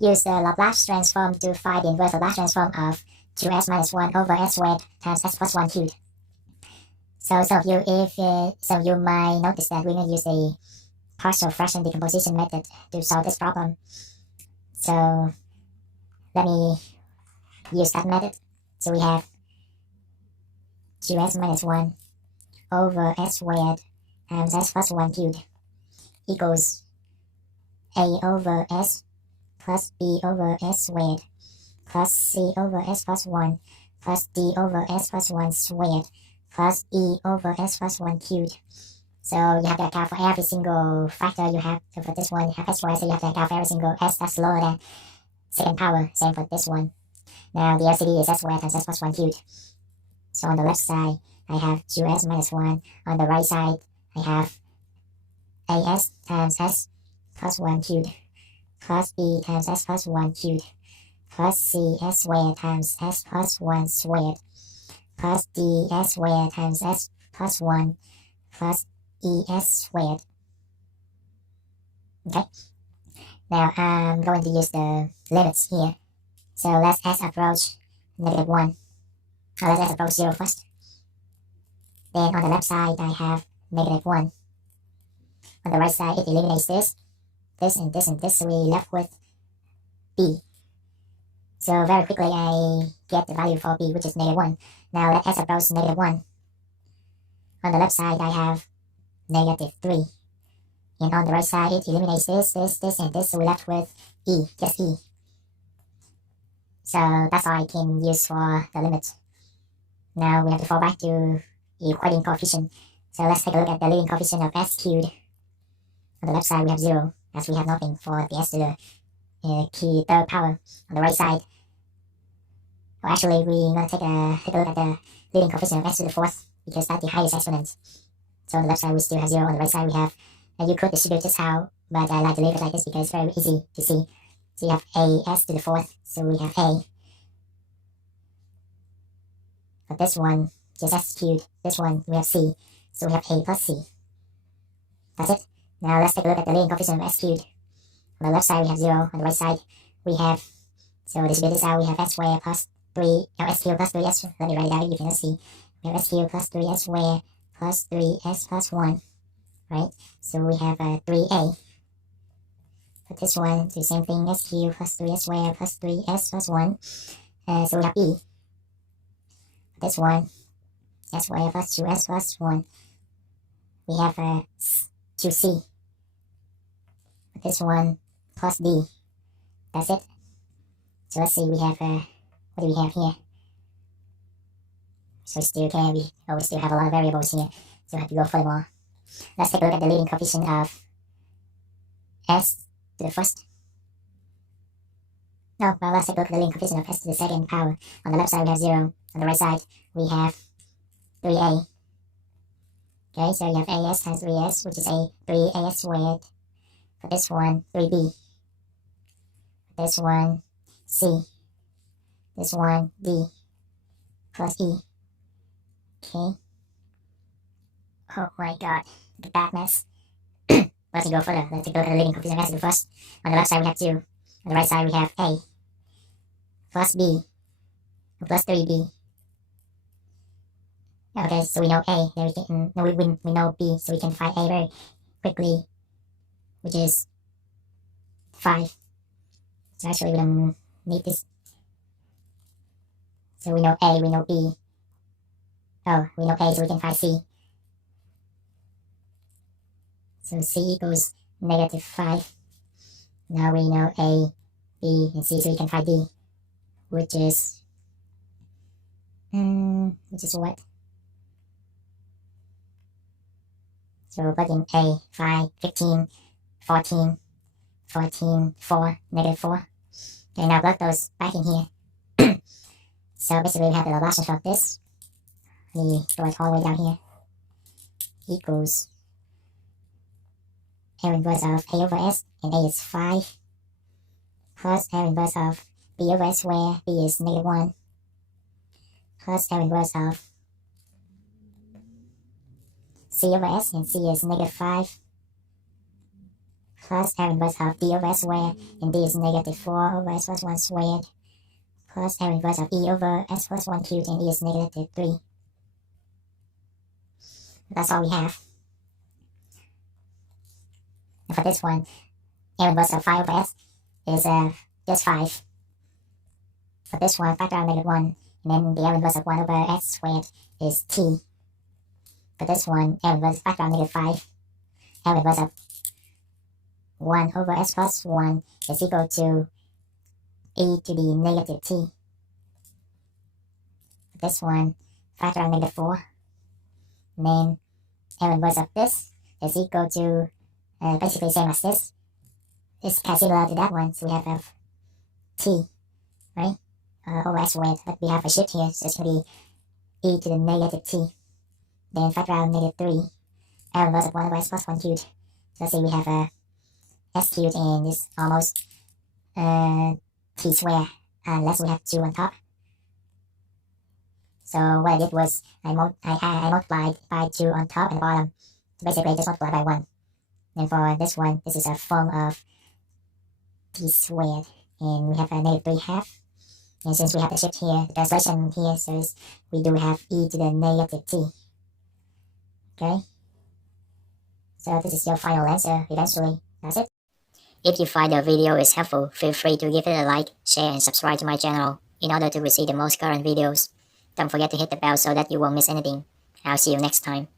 use the Laplace transform to find the inverse Laplace transform of 2s minus 1 over s squared times s plus 1 cubed. So some of you might notice that we're going to use the partial fraction decomposition method to solve this problem. So let me use that method. So we have 2s minus 1 over s squared times s plus 1 cubed equals a over s plus b over s squared plus c over s plus 1 plus d over s plus 1 squared plus e over s plus 1 cubed. So you have to account for every single factor you have. So for this one, you have s squared, so you have to account for every single s that's lower than second power. Same for this one. Now the LCD is s squared times s plus 1 cubed. So on the left side, I have 2s minus 1. On the right side, I have as times s plus 1 cubed plus b times s plus 1 cubed plus c s squared times s plus 1 squared plus d s squared times s plus 1 plus e s squared. Okay. Now I'm going to use the limits here. So let's s approach negative 1. Let's s approach 0 first. Then on the left side, I have negative 1. On the right side, it eliminates this, and this, and this, so we left with b. So very quickly, I get the value for b, which is negative 1. Now let s approach negative 1. On the left side, I have negative 3. And on the right side, it eliminates this, and this, so we left with e, just e. So that's all I can use for the limit. Now we have to fall back to equating coefficient. So let's take a look at the leading coefficient of s cubed. On the left side, we have 0, as we have nothing for the s to the key third power. On the right side, well, actually, we're going to take a look at the leading coefficient of s to the fourth, because that's the highest exponent. So on the left side, we still have 0. On the right side, we have, and you could distribute this out, but I like to leave it like this because it's very easy to see. So you have a s to the fourth, so we have a. For this one, just s cubed. This one, we have c, so we have a plus c. That's it. Now let's take a look at the leading coefficient of s cubed. On the left side, we have 0. On the right side, we have, so distribute this out, we have s squared plus 3, s cubed plus 3s, let me write it out, you can see. We have s cubed plus 3s squared plus 3s plus 1, right? So we have 3a. For this one, do the same thing, s cubed plus 3s squared plus 3s plus 1. So we have b. For this one, s squared plus 2s plus 1. We have 2c. For this one, plus d. That's it. So let's see, we have, what do we have here? So we still have a lot of variables here, so we have to go furthermore. Let's take a look at the leading coefficient of s to the first. No, well, let's take a look at the leading coefficient of s to the second power. On the left side, we have 0. On the right side, we have 3a. Okay, so you have as times 3s, which is 3as squared. For this one, 3b. For this one, c. This one, d. Plus e. Okay. Oh my god, look at that mess. Let's go further. Let's take a look at the leading coefficient of s to the first. On the left side, we have 2. On the right side, we have a plus b plus 3b. Okay, so we know a. Then we know b, so we can find a very quickly, which is 5. So actually, we don't need this. So we know a, we know b. Oh, we know a, so we can find c. So c equals negative 5. Now we know a, b, and c, so we can find d, which is what? So plug in a, 5, 15, 14, 14, 4, negative 4. Okay, now plug those back in here. So basically we have the Laplace transform of this. Let me go it all the way down here. Equals L inverse of a over s, and a is 5, plus L inverse of b over s, where b is negative 1, plus L inverse of c over s, and c is negative 5, plus L inverse of d over s squared, and d is negative 4 over s plus 1 squared, plus L inverse of e over s plus 1 cubed, and e is negative 3. That's all we have. And for this one, L inverse of 5 over s is just 5. For this one, factor out negative 1, and then the L inverse of 1 over s squared is t. For this one, L inverse factor out negative 5, L inverse of 1 over s plus 1 is equal to e to the negative t. For this one, factor out negative 4, and then L inverse of this is equal to basically same as this. It's kind of similar to that one, so we have t, right, over s squared, but we have a shift here, so it's going to be e to the negative t. Then factor out negative 3, L inverse of 1 over s plus 1 cubed. So let's say we have s cubed and it's almost t squared, unless we have 2 on top. So what I did was I multiplied by 2 on top and bottom. So basically I just multiplied by 1. And for this one, this is a form of t squared, and we have a negative 3 half. And since we have the shift here, the translation here says we do have e to the negative t. Okay? So this is your final answer eventually. That's it. If you find the video is helpful, feel free to give it a like, share, and subscribe to my channel in order to receive the most current videos. Don't forget to hit the bell so that you won't miss anything. I'll see you next time.